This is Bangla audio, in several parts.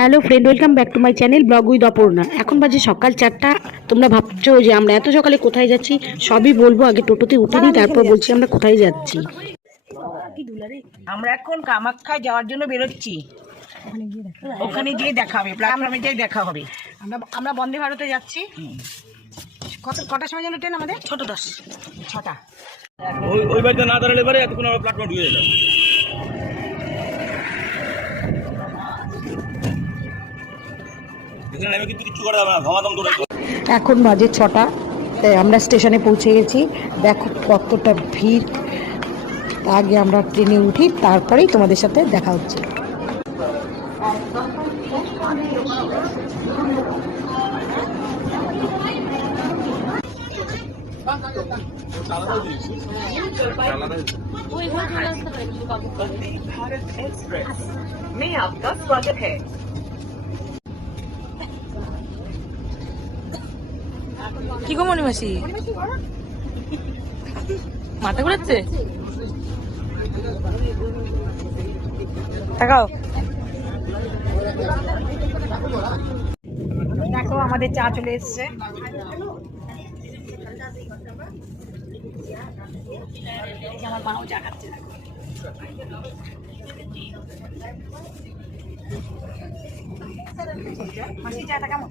Hello friend welcome back to my channel vlog with Aparna এখন বাজে সকাল চারটা। তোমরা ভাবছ যে আমরা এত সকালে কোথায় যাচ্ছি? সবই বলব আগে টোটোতে উঠে নিই তারপর বলছি আমরা কোথায় যাচ্ছি। আমরা এখন কামাখ্যায় যাওয়ার জন্য বেরোচ্ছি। ওখানে গিয়ে দেখা হবে প্ল্যাটফর্মে গিয়ে দেখা হবে। আমরা আমরা বন্দে ভারতে যাচ্ছি। কত কটার সময় যেন ট্রেন আমাদের? ছোট দশ। ছটা। ওই না দাঁড়ালে পারে এতক্ষণ আমরা প্ল্যাটফর্ম ঢুকে এখানে নেমে কিন্তু কিচ্ছু করা যাবে না ঘামাতাম তোরা এখন বাজে ছটা তাই আমরা স্টেশনে পৌঁছে গেছি দেখো কতটা ভিড় আগে আমরা ট্রেনে উঠি তারপরেই তোমাদের সাথে দেখা হচ্ছে में आपका स्वागत है কি গো মনি মাসি মাথা ঘুরাচ্ছে? তাকাও। দেখো, আমাদের চা চলে এসছে। আমার মাও চা খাচ্ছে। মাসি চাটা কেমন?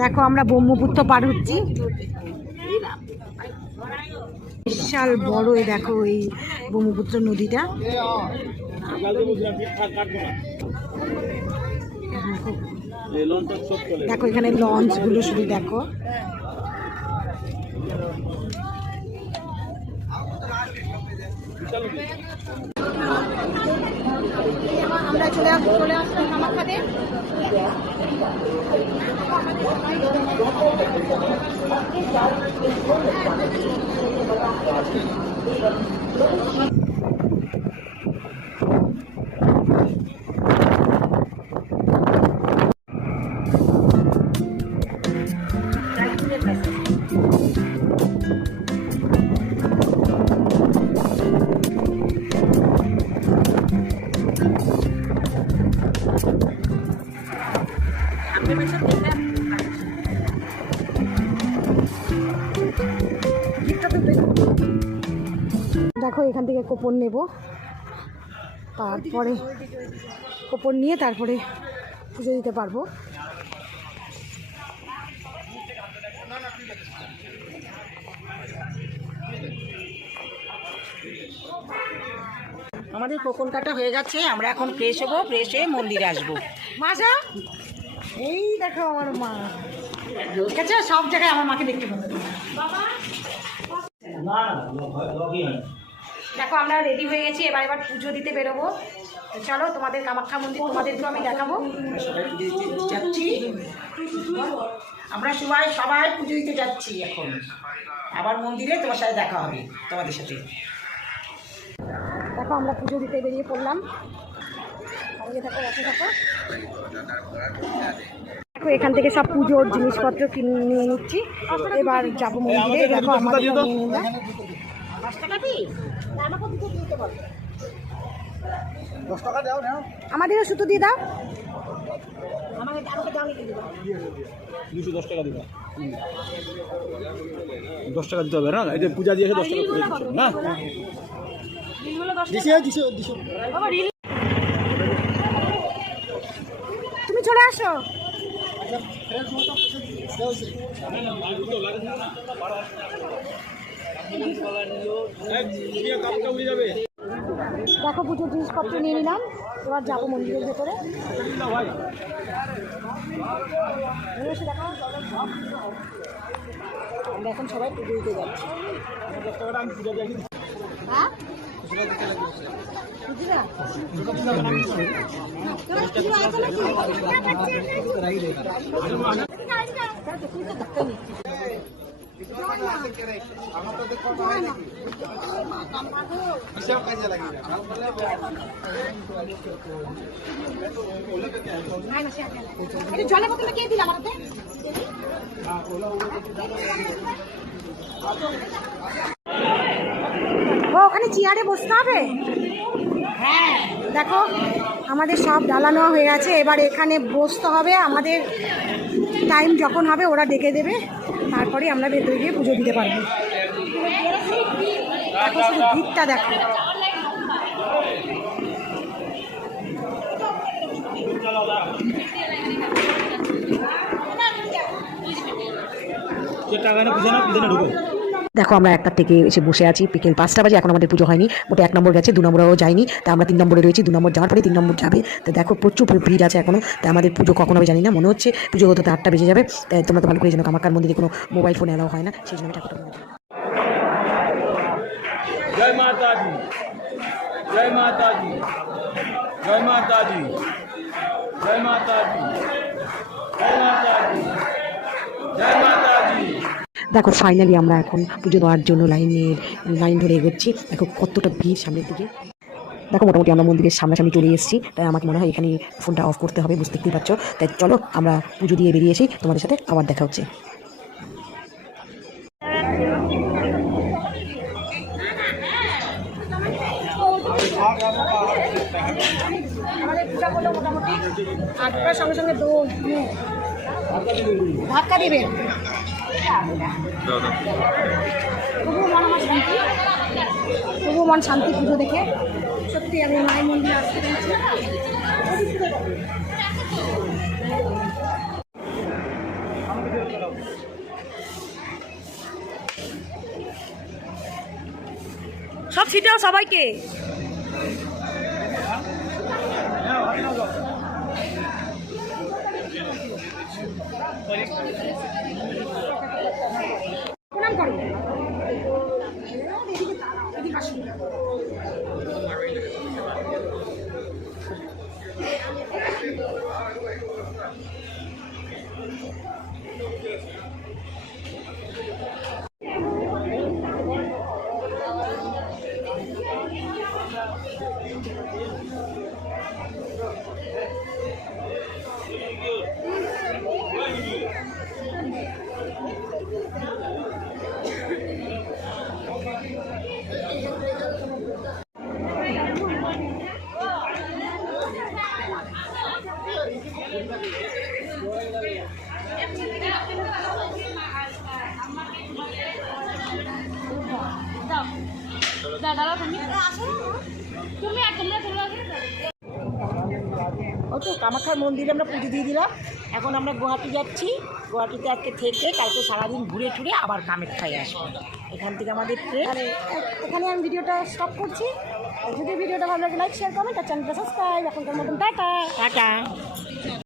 দেখো, আমরা ব্রহ্মপুত্র পার হচ্ছি। বিশাল বড় এই দেখো, এই ব্রহ্মপুত্র নদীটা। দেখো, এখানে লঞ্চগুলো শুধু দেখো। আমরা চলে চলে আসব কামাখ্যাতে দেখো এখান থেকে কোপন নেব। তারপরে কোপন নিয়ে তারপরে পুজো দিতে পারব। আমাদের কোকন কাটা হয়ে গেছে আমরা এখন ফ্রেশ হব ফ্রেশ হয়ে মন্দিরে আসব। মাজা এই দেখো আমার মা। ঠিক আছে? সব জায়গায় আমার মাকে দেখতে পাবে। দেখো, আমরা রেডি হয়ে গেছি, এবার এবার পুজো দিতে বেরোবো। চলো, তোমাদের কামাখ্যা মন্দির, তোমাদেরকেও আমি দেখাবো। আমরা সবাই সবাই পুজো দিতে যাচ্ছি এখন। আবার মন্দিরে তোমার সাথে দেখা হবে, তোমাদের সাথে। দেখো, আমরা পুজো দিতে বেরিয়ে পড়লাম। দেখো এখান থেকে সব পুজোর জিনিসপত্র কিনে নিয়ে নিচ্ছি। এবার যাব মন্দিরে। দেখো আমাদের নিলাম আমাদেরও সুতো দিয়ে দাও। দুশো দশ টাকা দিবা দশ টাকা দিতে হবে না? এই যে পূজা দিয়েছে দশ টাকা না? দিছে দিছে দিছে। তুমি চলে আসো। যাবে দেখো পুজোর জিনিসপত্র নিয়ে নিলাম এবার যাব মন্দিরের ভেতরে। আমরা এখন সবাই পুজো দিতে যাচ্ছি। জলের কে ওখানে চেয়ারে বসতে হবে? হ্যাঁ দেখো, আমাদের সব ডালা নেওয়া হয়ে গেছে। এবার এখানে বসতে হবে আমাদের টাইম যখন হবে, ওরা ডেকে দেবে। তারপরে আমরা ভেতরে গিয়ে পুজো দিতে পারব। দেখো। ভিড়টা দেখো টাকা না পিছনে পিছনে ঢুকো। দেখো আমরা একটার থেকে এসে বসে আছি, বিকেল পাঁচটা বাজে, এখন আমাদের পুজো হয়নি। ওটা এক নম্বর গেছে, দু নম্বরও যায়নি। তা আমরা তিন নম্বরে রয়েছি, দু নম্বর যাওয়ার পরে তিন নম্বর যাবে। তো দেখো প্রচুর ভিড় আছে এখনও তা আমাদের পুজো কখন হবে জানি না, মনে হচ্ছে পুজো হতে তো আটটা বেজে যাবে। তাই তোমরা তো ভালো করে যেন কামাকার মন্দিরে কোনো মোবাইল ফোন এলাও হয় না, সেই জন্য ঠাকুর জয় জয় জয় জয় জয় জয় দেখো ফাইনালি আমরা এখন পুজো দেওয়ার জন্য লাইনের লাইন ধরে এগোচ্ছি। দেখো, কতটা ভিড় সামনের দিকে। দেখো, মোটামুটি আমরা মন্দিরের সামনাসামনি চলে এসেছি। তাই আমাকে মনে হয় এখানে ফোনটা অফ করতে হবে বুঝতেই পারছ তাই চলো, আমরা পুজো দিয়ে বেরিয়ে এসি তোমাদের সাথে আবার দেখা হচ্ছে। আমাদের পূজা করল মোটামুটি আটটার সঙ্গে সঙ্গে দৌড়। ধাক্কা তবুও মন আমার শান্তি তবুও মন শান্তি পুজো দেখে। সত্যি আমি মায়ের মন্দিরে আসতে পেরেছি। সব ছিটাও সবাইকে। ও তো কামাখ্যার মন্দিরে আমরা পুজো দিয়ে দিলাম। এখন আমরা গুয়াহাটি যাচ্ছি। গুয়াহাটিতে আজকে থেকে কালকে সারাদিন ঘুরে টুরে আবার কামাখ্যায় আসব। এখান থেকে আমাদের ট্রেন তাহলে এখানে আমি ভিডিওটা স্টপ করছি। যদি ভিডিওটা ভালো লাগে লাইক শেয়ার কমেন্ট আর চ্যানেলটা সাবস্ক্রাইব এখনকার মতন টাটা। টাটা।